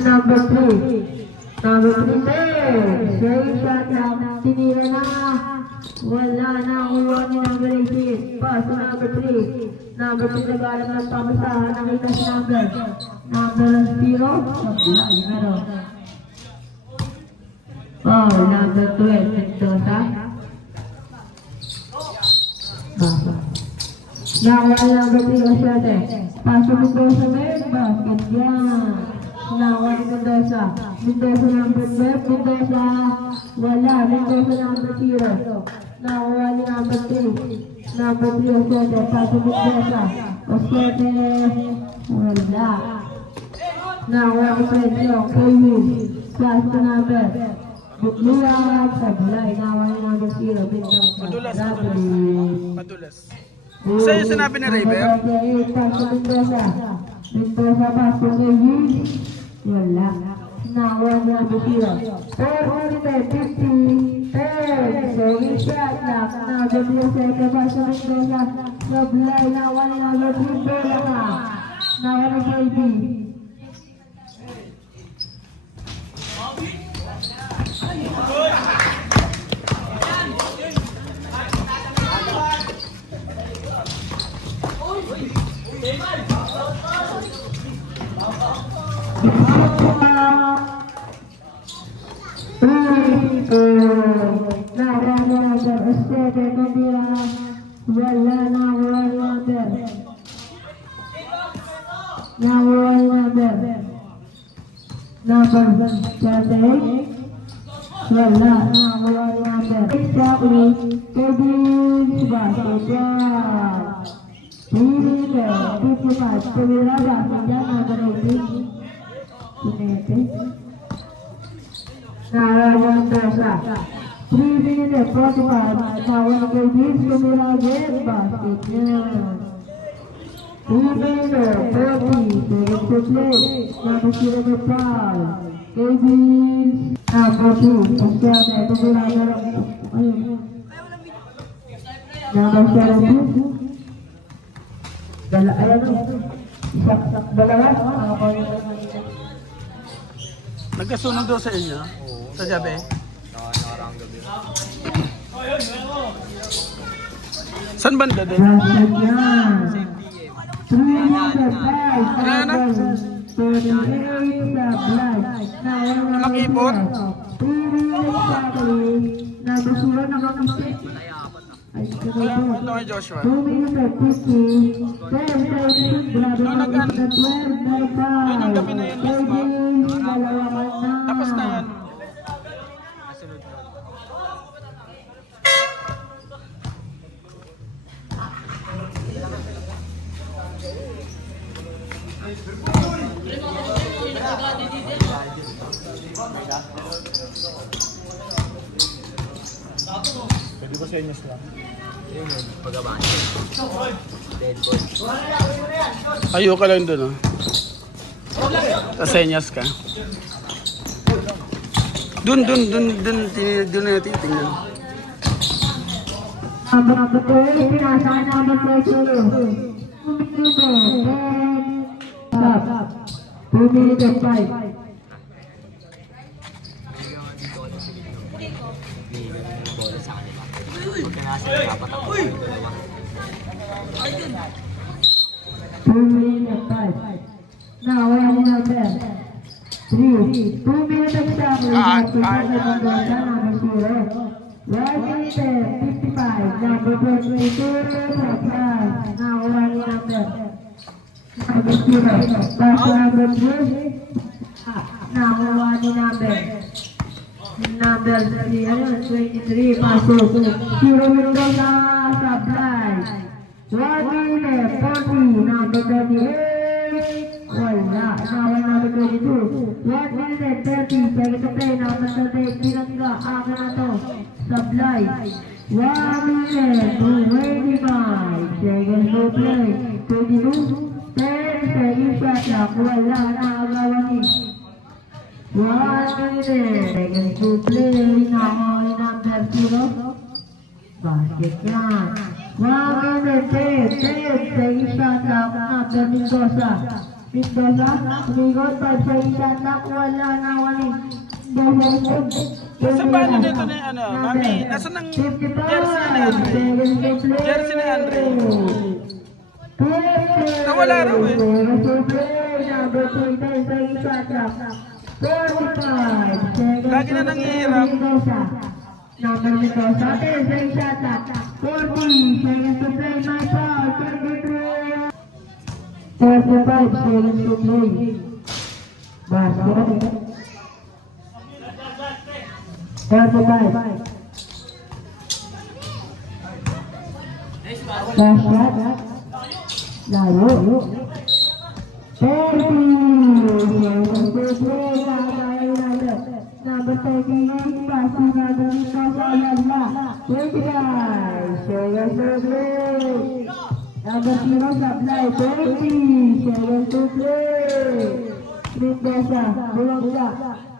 Number 3. Number 3 there. Straight shot na. Tinira na. Wala na. Uwan ni number 18. Pass to number 3. Number 3 nag-alam ng pamasahan. Nakita si number. Number 0. Meron. Oh, number 12. Mendoza. Nakuha ni number 3 ang shot eh. Pass to Mendoza men. Basket yan. Nakuha ni Mendoza. Mendoza number 12. Mendoza. Wala. Mendoza number 0. Nakuha ni number 3. Number 3 ang shot eh. Pass to Mendoza. O shot eh. Wala. Nakuha ni Pedro. Kevin. Pass to number. Bukluyat. Sablay. Nakuha ni number 0. Mendoza. Madulas. Sa'yo sinabi ni Raver? Mendoza pass to Kevin. Wala. Nakuha ni number 0. 450. 10. So, shot lock. Number 3 second pass to Mendoza. Sablay. Nakuha ni number 3. Bola ka. Nakuha ni Kevin. Nagkasunog daw sa inyo? Sa gabi? Saan banda din? Kaya na? Nakipot? Ito kay Joshua. Yun yung gabi na yun mismo. Tapos na yan. Pwede ba sa inyo sila? Ayaw ka lang dun, oh. Tasenyas ka. Dun na titingnan. Now, I am not there. 3. 2 minutes of time. Right there, 55. Number 22. Now, I am not there. Number 0. Pass number 3. Now, I am not there. Number 3. 23. Pass 0 Mendoza. minute, 25 seconds to play. 22, 10 seconds shot clock. Wala na agawan ni. 1 minute, seconds to play. Now, number 0. Basket yan. 1 minute, 10 seconds shot clock. Number Mendoza. Mendoza, umigot, 5 seconds shot clock. Wala na agawan ni. Nasa balo dito na yung ano, mami, nasa ng jersey na ni Andre? Jersey ni Andre. Nawala raw eh. Lagi na nanghihirap. Number Mendoza, 10 seconds shot clock. 40 seconds to play, my foul, 33. 35 seconds to play. Basket. 35. Basket. Layo. 30. Number 38, passing number Mendoza, Alala. 25 seconds to play. Number 0, supply. 20 seconds to play. Mendoza, Bulongga.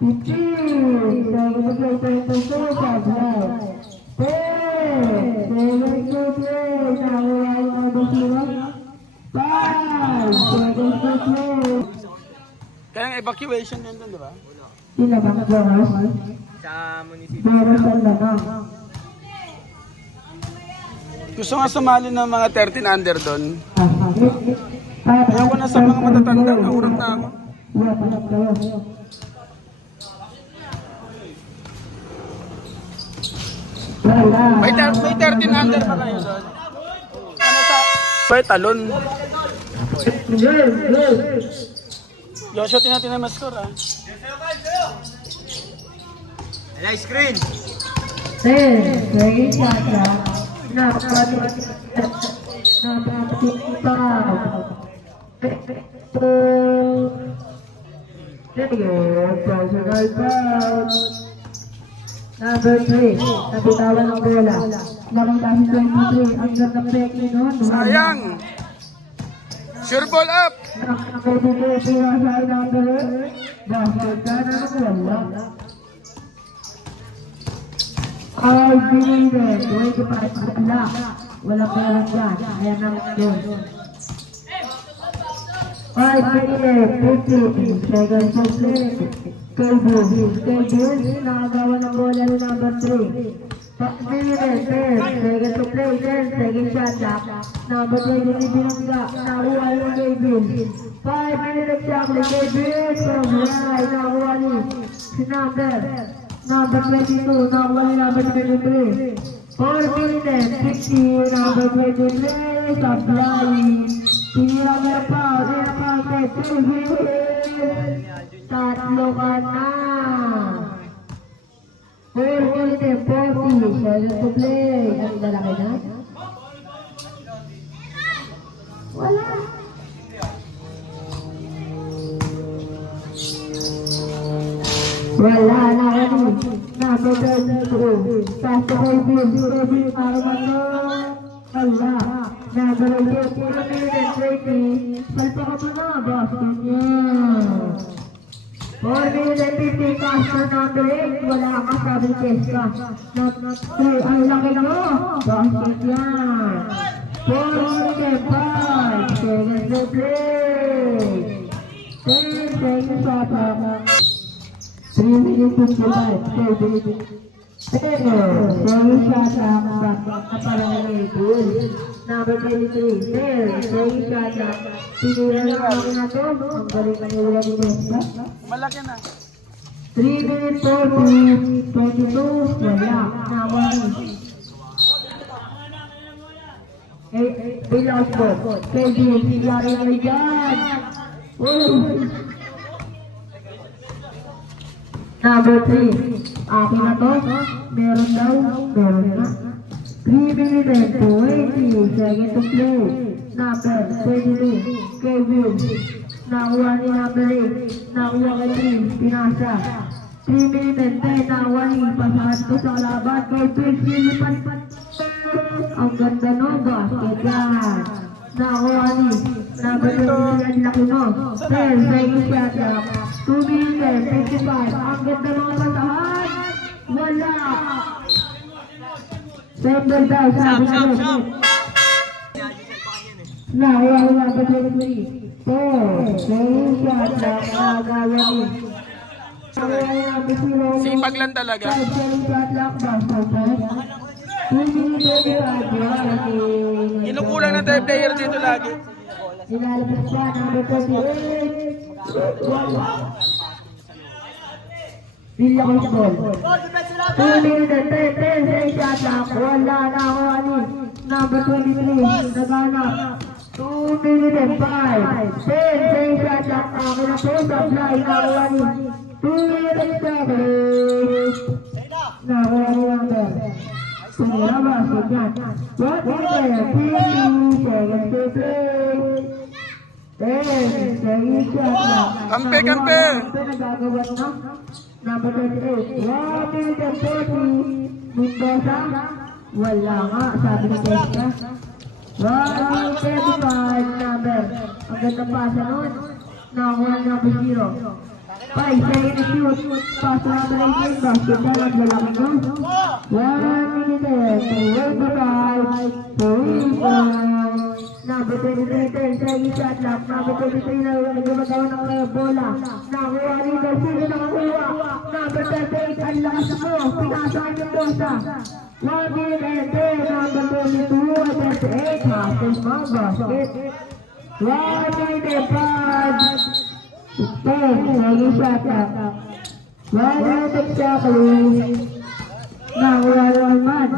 15 seconds to play. 22, supply. 10 seconds to play. Nakuha yung number 0. 5 seconds to play. Kaya ang evacuation yun dun, di ba? Sila bang Boros? Sa munisipyo. Boros ang lamang. Gusto nga sumali ng mga 13 under doon. Kaya Ayoko na sa mga matatanda, naurang na ako. May 13 under pa kayo doon. Ano sa... Pwede talon. Joshua, tinatin na mas-score ah. Nice screen! 10 seconds shot clock. Personal foul. Number 3, nabitawan ng bola. Nakita si 23, ang ganda peki nun. Sayang! Sure ball up! Nakakabibigay siya sa number 8. Basket ka na wala. All minutes, 25 wala. Walang pera dyan. Ayan na yun. 5 minutes, 50 seconds to play. Kebus, nakagawa ng bola ng number 3. 5 minutes, 10 seconds to play. 10 seconds shot clock. Number 20, binangga. Nakuha yung Kebus. 5 minutes shot clock. Kebus from right. Nakuha niyo. Si number 22, nakuha ni number 23. 4 minutes, 60, number 23. Supply. Tinira mo na pa. Tatlo ka na. 4 minutes, 40. Seconds to play. Ang lalaki na? Wala. Wala na kami. Napagod through. Pasok kay Bill. Para man wala. Nagalaw 4 minutes, 20. Salpa ka pa na. Basket niya. 4 minutes, 50. Caster number 8. Wala ka sabi Keska. Ang laki na mo. Basket niya. 4 minutes, 5 seconds to play. 10 seconds sa papa. 3 minutes, 55. Pero, sorry siya sa naparangay. Number 23, sorry siya sa tinira ng ako na to. Ang galing na nila ni Keska. Malaki na. 3 minutes, 40, 22, wala. Nawani. Bilang po. Pwede, sigari na dyan. Number 3, akin na to. Meron daw, meron na. 3 minutes, 20 seconds to play. Number 22, Kevin. Nakuha ni number 8. Nakuha kay 3, pinasa. 3 minutes, 10, nakuha ni pasahan ko sa kalaban. Kevin, silipan. Ang ganda no, basket yan. Nakuha ni. Number 23, ang laki no. 10, second shot clock. 2 minutes, 55. Ang ganda mga batahan. Wala. Sender daw, sabi na no. Nakuha ni number 23. 10, second shot clock. Nagawa ni. Sipag lang talaga. Kinukulang ng tayo player dito lagi. Nilalabas siya, number 28. Villa Baseball. 2 minutes, 10 shot clock. Wala na ako, ani. Number 23, naganap. 2 minutes, 5. 10 shot clock. Akin na po, supply na ako, ani. 2 minutes, 7. Nakuha ni number. Sinilabas, yan. 1 minute, 50 seconds to play. 10 second shot clock. Kampe, kampe. Nagagawa na. Number 28. 1 minute and 40. Mendoza. Wala nga, sabi ni Testa. 1:35 number. Ang ganda pasa nun. Nakuha ni number 0. 5 second shoot. Pass number 18. Basket na naglalaki nun. 1 minute. 25. 45. Number 23, 10 second shot clock. Number 23 na gumagawa ng bola. Nakuha ni Garcia, nakakuha. Number 38, ang lakas mo. Pinasa ang Mendoza. 1 minute and 10. Number 22, 38. Hustle mo, basket. 1 minute and 5. 10 second shot clock. 1 minute exactly. Nakuha naman.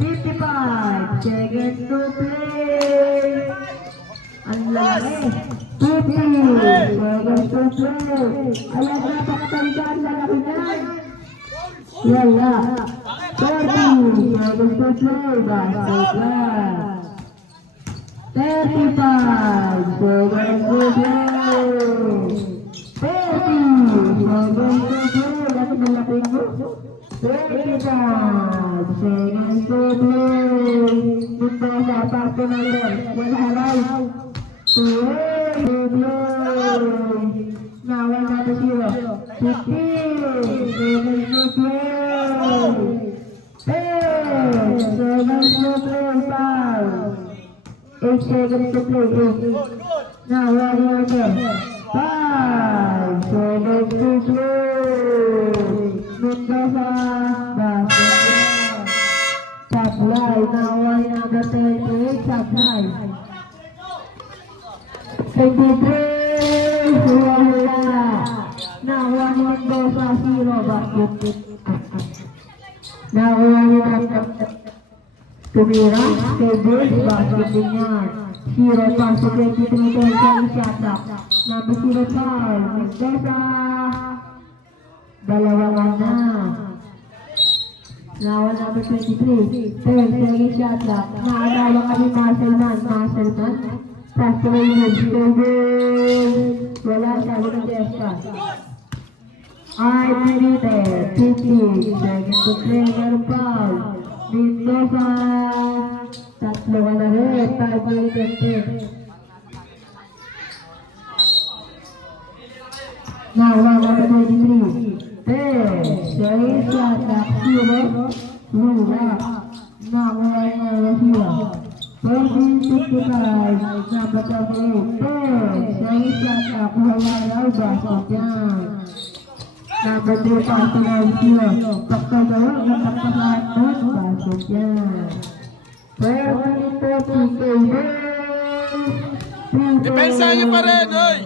55 seconds to play. Ang laki. 50 seconds to play. Ayan na, pakatalikan na laki na. Wala. 30 seconds to play. Basket lang. 35 seconds to play. 30 seconds to play. Laki na laki mo. 25 seconds to play. Mendoza, pass to number. Wala raw. 2 to play. Now, 1 to 0. 15 seconds to play. 10 seconds to play. 8 seconds to play. Now, 1 to 5 seconds to play. Mendoza, basket. Supply, nakuha ni number 38, supply. 23, wala. Nakuha ni Mendoza, 0, basket. Nakuha ni number tumira, Kebis, basket din yan. 0 pa sa 23, 10 shot clock. Number 05, Mendoza. Dalawa na. Lawan number 23. 10 second shot clock. Naalawa kami Marcelman. Pass to Williams. Wala, sabi ng Testa. 5 minutes. 50 seconds to play. Meron foul. Mendoza. Tatlo ka na rin. 5 minutes. 10. Nawa number 23. 10 second shot clock. 0. Wala. Nakuha na siya. 13:55. Number 28. 10 second shot clock. Wala raw. Basket yan. Number 3 pass to Garcia. Pagkagawa ng pagkakaat nun. Basket yan. 12:40. Depensa niyo pa rin, oy!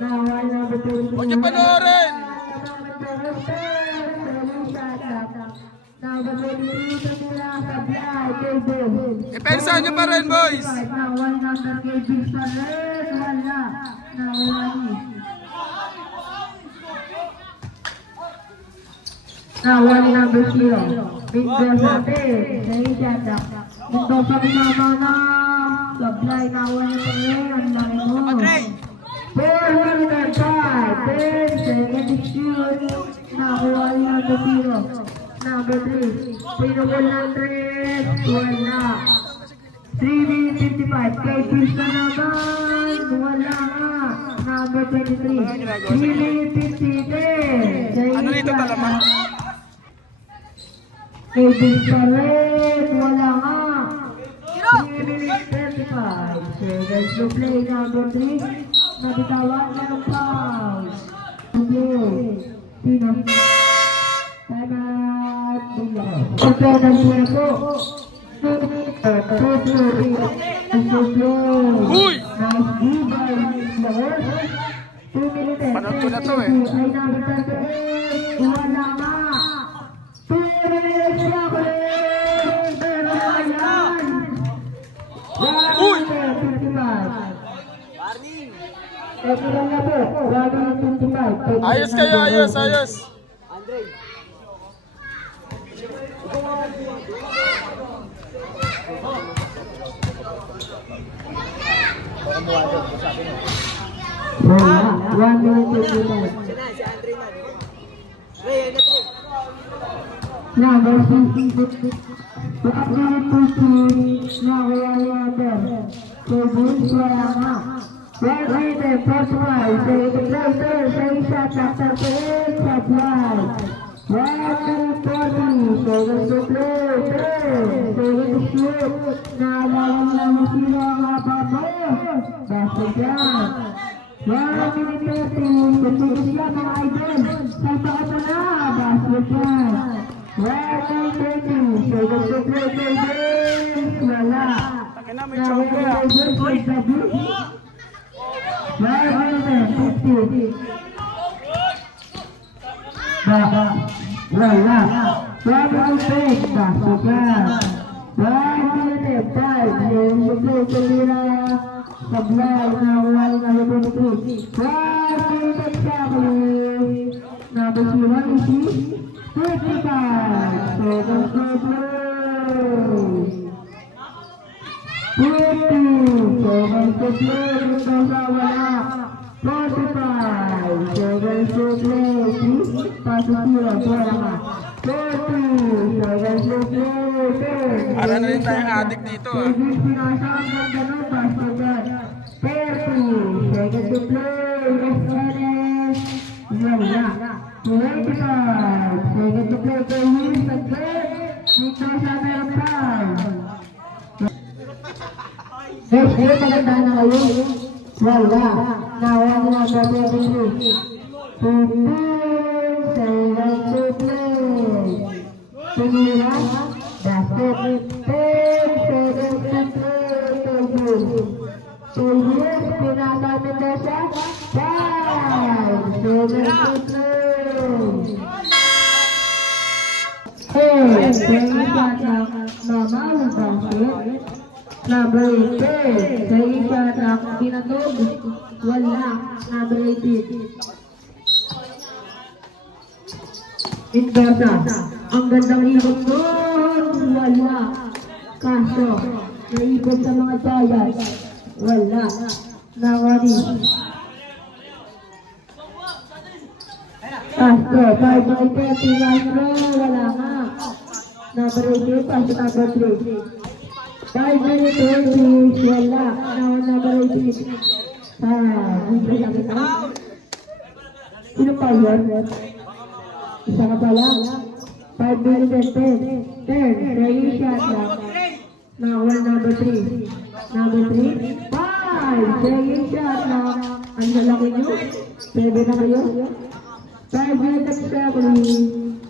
Nawa number 23. Huwag niyo panoorin! Depensa niyo pa rin, boys! Nawali number 0. Mendoza, Mendoza kasama na. Supply, nawali na rin. Ang laki mo. 405, 10 second shoot. Nakuha niya number 0. Number number 3. Pinukul ng 3. Wala. 3 minutes 55. Kay Fish na naman. Wala nga. Number 23. 3 minutes 50. Ano dito talaga? Kay Fish pa rin. Wala nga. 3 minutes 35. Seconds to play. Number 3. Nabitawan ng foul. Okay. Sino? Tanat. Okay, nag-play ko. Uy! Nice giveaway. 2 minutes. Panood ko na to eh. Ay, nabitawan ko. Wala nga. 2 minutes na ko rin. Pero ayan. Uy! 55. Lang na po. 125. Ayos kayo, ayos, ayos. Wala. 1 minute 55. Number 66. Update to see na water. So, this wala nga. 1 minute 45. So, later, sa isa, chapter 8, supply. 1 minute 40. So, let's go play. So, let's shoot. Naalala lang sino ang kapabo. Basket yan. 1 minute 30. Pagpapos yan mga idol. Salpa ka pa na. Basket yan. 1 minute 30. So, let's go play. Wala. Takin na, may choke ko ah. 150. Wala. 106. Basket yan. 1 minute 5. Yung play kalira. Sablay na wala na yung 1 minute sakli. Number 0 is 55. So, let's go play. 50. So, let's go play. Ito sa wala. 45. So, let's go play. Pasok 0. Wala ka. 40. So, let's go play. Para na rin tayong addict dito ah. Pinasang ganda ng basket. 30. Second to play. SNS. Wala. 25. Second to play. Kay Luis Nagpet. Dito sa meron time. Maganda na kayo. Wala. Nawan na sa 23. 15. Second to play. Tumira. Basket. 10 seconds to play. Tulis, pinasama na siya. 5 seconds to play. Hey, sa isa ng mamang basket. Number 18. Sa isa ng pinatog. Wala. Number 18. Inversa. Ang gandang ikot doon. Wala. Kaso, naikot sa mga tayas. Wala. Nawari. Kaso, 5 minutes 30 last row. Wala nga. Number 18. Pasok number 3. 5 minutes 20. Wala. Now number 18. Sino pa yun? Isa ka pa lang. 5 minutes 10. 10. Ready shot lang. Now number 3. Number 3. 5. Ready shot lang. Ang lalaki nyo. Pwede na kayo. 5 minutes 7.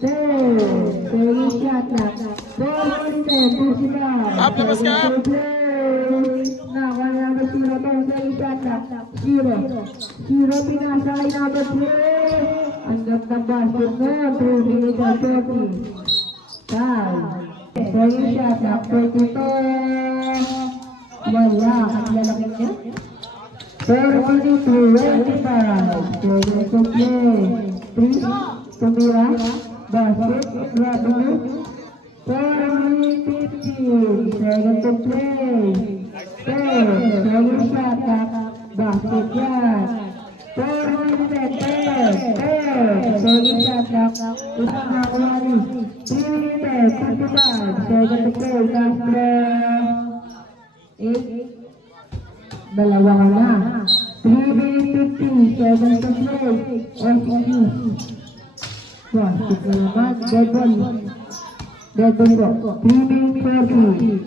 10. Ready shot lang. 4 minutes 10. Push it out. Up, labas ka. Now number 0. Ready shot lang. 0. 0 pinasa kay number 3. Ang ganda basket mo, 3 minutes and 30. 5. Ready shot, up 22. Wala, ang lalaki niya. 4 minutes, 25. Ready to play. 3, tumira, basket, revenue. 4 minutes, 15. Second to play. 10, ready shot, up basket yan. 4 minutes, 10, second shot clock, isang nakuha ni 3 minutes, 55, second to play, Castro, 8, dalawa ka na, 3 minutes 50, second to play, SQ, ito naman, dead ball, po, 3 minutes 40,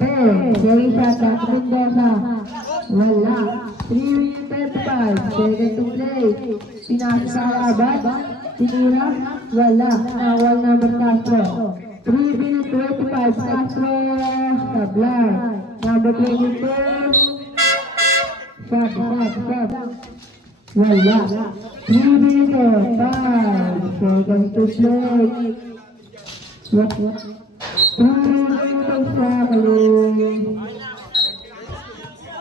10, second shot clock, Mendoza, wala, 3 minutes 35, second to play, pinasa sa abad, tinira, wala, nawal naman Castro, 3 minutes 25, Castro, sablay, number 22, shot, wala, 3 minutes 5, second to play, 3 minutes sa kaling,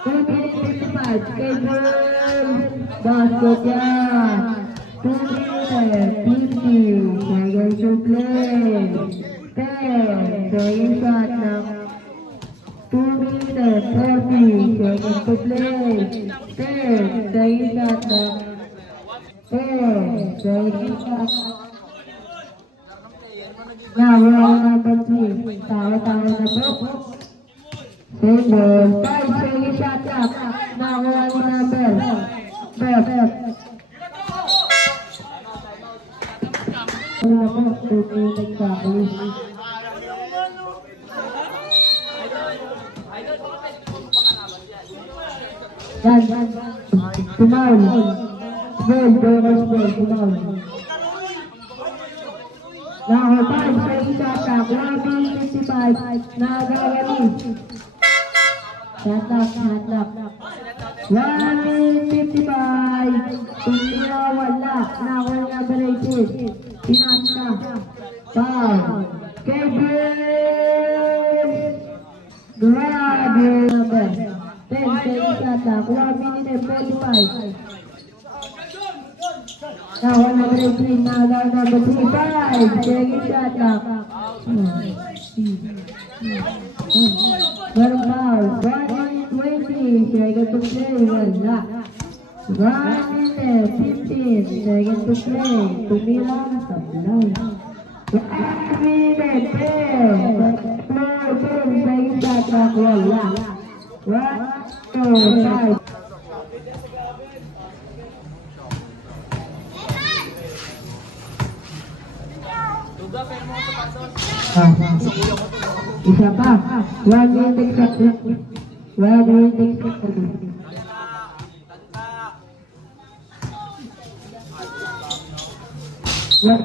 2 minutes 55, Cable, basket yan, 2 minutes 50, second to play, 10, second shot ng 2 minutes 40, second to play, 10, second shot ng 10, second shot. Now, we're on number 3, tawa-tawa na po. Single, 5 second shot clock. Nakuha ni number. Bep. Ano po, 2 minutes sa police. Yan. Tumaw. Ball, tumaw. Now, 5 second shot clock. 1:55. Nagawali. Shot lock. 1:55. Tumira, wala. Nakuha nga balated. Pinasa. Foul. Kevin! Grabe number. 10 second shot clock. 1 minute 45. Nakuha nga balated. Nagawa number 3. 5 second shot clock. Meron foul. 1:20, second to play, wala. 1:15, second to play, tumira, sablay. 1:10, second shot clock, wala. 1:05. Isa pa. 1 minute shot clock. 1 minute shot clock. What?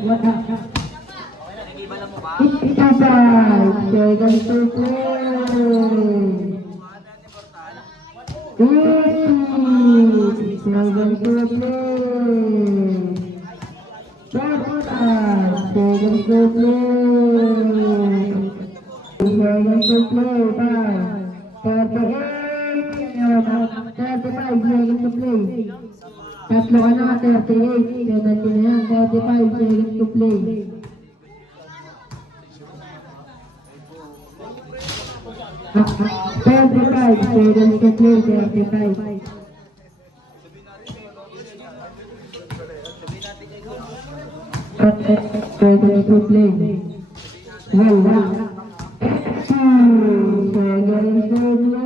Ito ba? Second to play. 80. Second to play. 45. Second to play. Second to play. 38. 35. Second to play. Tatlo ka na, 38. Penalty na yan. 35 seconds to play. Thirty-five seconds to play. 35. Seconds to play. Wala. 2 seconds to play.